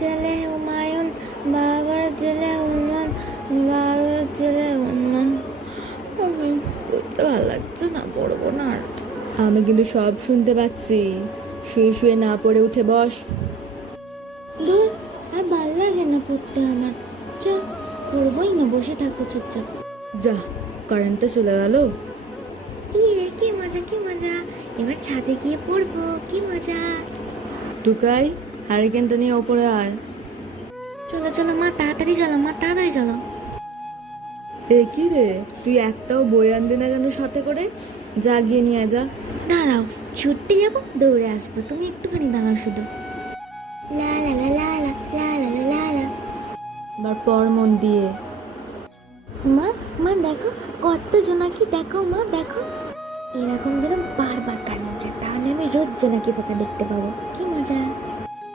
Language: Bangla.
ছেলে হুমায়ুন, বাবার ছেলে হুমায়ুন, বাবার ছেলে হুমায়ুন। পড়তে ভালো লাগছে না, পড়বো না আর। আমি কিন্তু সব শুনতে পাচ্ছি। শুয়ে শুয়ে না পড়ে উঠে বস। ধুর, আর ভাল লাগে না পড়তে আমার। যা, পড়বোই না, বসে থাকো চুপচাপ। যা, কারেন্টটা চলে গেল। ইয়ে, কি মজা কি মজা, এবার ছাদে গিয়ে পড়বো, কি মজা। টুকাই, হারিকেনটা নিয়ে ওপরে আয়। চলো চলো মা, তাড়াতাড়ি চলো মা, তাড়াতাড়ি চলো। এ কি রে, তুই একটাও বই আনলি না কেন সাথে করে? যা গিয়ে নিয়ে যা। দাঁড়াও, ছুটতে যাবো, দৌড়ে আসবো, তুমি একটুখানি দাঁড়াও শুধু। লা লা লা লা লা লা লা লা লা লা। এবার পড় মন দিয়ে। মা, মা দেখো কত জোনাকি, দেখো মা দেখো। এরকম যেন বারবার কান হচ্ছে, তাহলে আমি রোজ জোনাকি পোকা দেখতে পাবো, কি মজা।